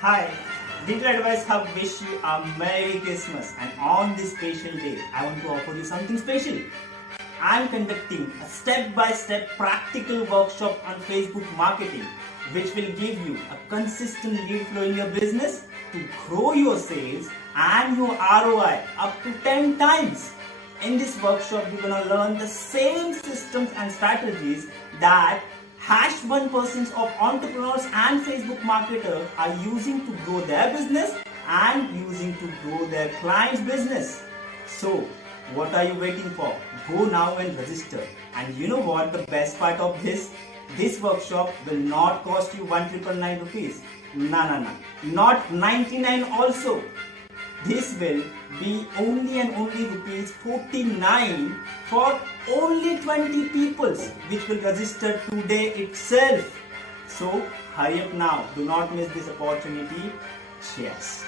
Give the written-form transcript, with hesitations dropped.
Hi, Digital Advice Hub wish you a Merry Christmas, and on this special day, I want to offer you something special. I am conducting a step-by-step practical workshop on Facebook marketing, which will give you a consistent lead flow in your business to grow your sales and your ROI up to 10 times. In this workshop, you're going to learn the same systems and strategies that 1% of entrepreneurs and Facebook marketers are using to grow their business and using to grow their clients' business. So, what are you waiting for? Go now and register. And you know what the best part of this? This workshop will not cost you 1,999 rupees. No. Not 99 also. This will be only and only rupees 49 for only 20 people, which will register today itself. So hurry up now. Do not miss this opportunity. Cheers.